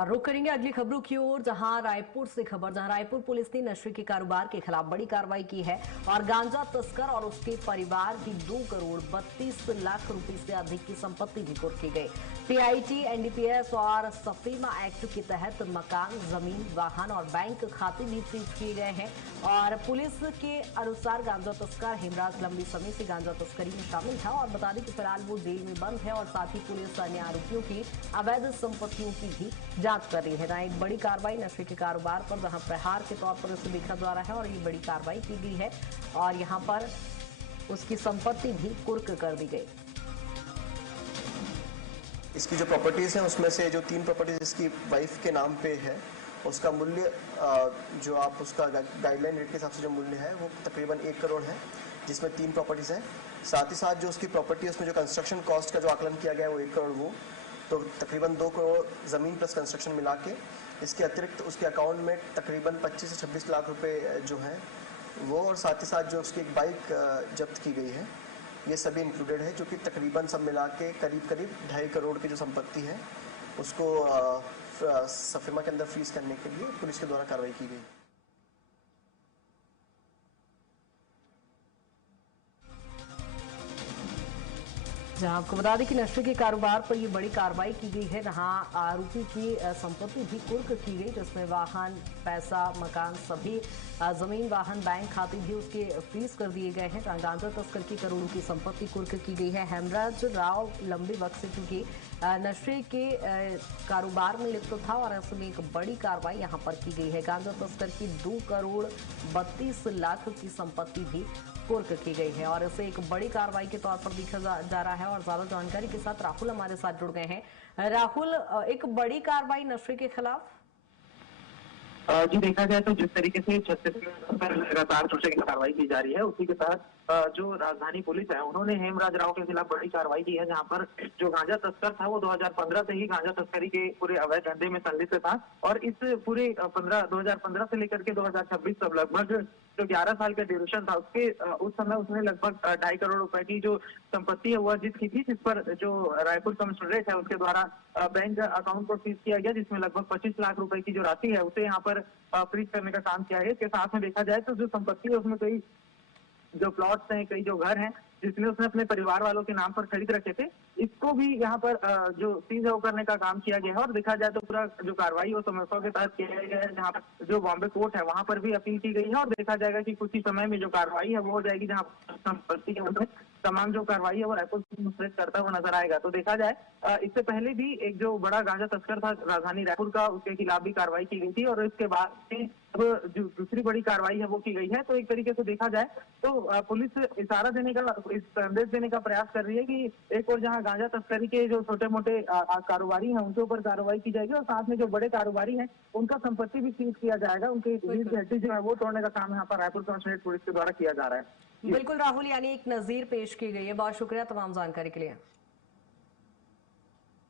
और रुक करेंगे अगली खबरों की ओर, जहां रायपुर से खबर, जहां रायपुर पुलिस ने नशे के कारोबार के खिलाफ बड़ी कार्रवाई की है और गांजा तस्कर और उसके परिवार की 2 करोड़ 32 लाख रुपए से अधिक की संपत्ति भी कुर्क की गई। पीआईटी, एनडीपीएस और सफीमा एक्ट के तहत मकान, जमीन, वाहन और बैंक खाते भी सीज किए गए हैं। और पुलिस के अनुसार गांजा तस्कर हेमराज लंबी समय से गांजा तस्करी में शामिल था और बता दें कि फिलहाल वो जेल में बंद है और साथ ही पुलिस अन्य आरोपियों की अवैध संपत्तियों की भी जांच कर रही है। जहां एक बड़ी कार्रवाई नशे के कारोबार पर जहां प्रहार के तौर पर इसे देखा जा रहा है और ये बड़ी कार्रवाई की गई है और यहां पर उसकी संपत्ति भी कुर्क कर दी गई। इसकी जो प्रॉपर्टीज हैं उसमें से जो 3 प्रॉपर्टीज इसकी वाइफ के नाम पे है, उसका मूल्य जो आप उसका गाइडलाइन रेट के हिसाब से जो मूल्य है वो तकरीबन 1 करोड़ है, जिसमें 3 प्रॉपर्टीज हैं। साथ ही साथ जो उसकी प्रॉपर्टी है उसमें जो कंस्ट्रक्शन कॉस्ट का जो आकलन किया गया है वो 1 करोड़, वो तो तकरीबन 2 करोड़ ज़मीन प्लस कंस्ट्रक्शन मिला के। इसके अतिरिक्त उसके अकाउंट में तकरीबन 25 से 26 लाख रुपए जो हैं वो, और साथ ही साथ जो उसकी एक बाइक जब्त की गई है, ये सभी इंक्लूडेड है, जो कि तकरीबन सब मिला के करीब 2.5 करोड़ की जो संपत्ति है उसको सफीमा के अंदर फ्रीज करने के लिए पुलिस के द्वारा कार्रवाई की गई। जहां आपको बता दें कि नशे के कारोबार पर ये बड़ी कार्रवाई की गई है, जहां आरोपी की संपत्ति भी कुर्क की गई, जिसमें वाहन, पैसा, मकान, सभी जमीन, वाहन, बैंक खाते भी उसके फ्रीज कर दिए गए हैं। जहां गांजा तस्कर की करोड़ों की संपत्ति कुर्क की गई है। हेमराज राव लंबे वक्त से चूंकि नशे के कारोबार में लिप्त था और ऐसे में एक बड़ी कार्रवाई यहां पर की गई है। गांजा तस्कर की 2 करोड़ 32 लाख की संपत्ति भी कुर्क की गई है और इसे एक बड़ी कार्रवाई के तौर पर देखा जा रहा है। और ज्यादा जानकारी के साथ राहुल हमारे साथ जुड़ गए हैं। राहुल, एक बड़ी कार्रवाई नशे के खिलाफ। जी, देखा जाए तो जिस तरीके से छत्तीसगढ़ पर लगातार नशे की कार्रवाई की जा रही है, उसी के तहत जो राजधानी पुलिस है उन्होंने हेमराज राव के खिलाफ बड़ी कार्रवाई की है, जहां पर जो गांजा तस्कर था वो 2015 से ही गांजा तस्करी के पूरे अवैध धंधे में संलिप्त था और इस पूरे 2015 से लेकर के 2026 तक लगभग जो 11 साल का ड्यूरेशन था उसके उस समय उसने लगभग 2.5 करोड़ रुपए की जो संपत्ति है वो अर्जित की थी, जिस पर जो रायपुर कमिश्नरेट है उसके द्वारा बैंक अकाउंट को सीज किया गया, जिसमें लगभग 25 लाख रुपए की जो राशि है उसे यहाँ पर फ्रीज करने का काम किया है। इसके साथ में देखा जाए तो जो संपत्ति है उसमें कई जो प्लॉट्स हैं, कई जो घर हैं जिसमें उसने अपने परिवार वालों के नाम पर खरीद रखे थे, इसको भी यहाँ पर जो सीज करने का काम किया गया है। और देखा जाए तो पूरा जो कार्रवाई वो समझौता के तहत किया गया है, जहाँ पर जो बॉम्बे कोर्ट है वहां पर भी अपील की गई है और देखा जाएगा कि कुछ ही समय में जो कार्रवाई है वो हो जाएगी, जहाँ संपत्ति के मतलब तमाम जो कार्रवाई है वो रायपुर मुस्तरद करता हुआ नजर आएगा। तो देखा जाए इससे पहले भी एक जो बड़ा गांजा तस्कर था राजधानी रायपुर का, उसके खिलाफ भी कार्रवाई की गई थी और इसके बाद अब जो दूसरी बड़ी कार्रवाई है वो की गई है। तो एक तरीके से देखा जाए तो पुलिस इशारा देने का, इस संदेश देने का प्रयास कर रही है कि एक और जहां गांजा तस्करी के जो छोटे मोटे कारोबारी हैं उनके ऊपर कार्रवाई की जाएगी और साथ में जो बड़े कारोबारी हैं उनका संपत्ति भी सीज किया जाएगा, उनकी रीढ़ की हड्डी जो है वो तोड़ने का काम यहाँ पर रायपुर कमिश्नरेट पुलिस के द्वारा किया जा रहा है। बिल्कुल राहुल, यानी एक नजीर पेश की गई है। बहुत शुक्रिया तमाम जानकारी के लिए।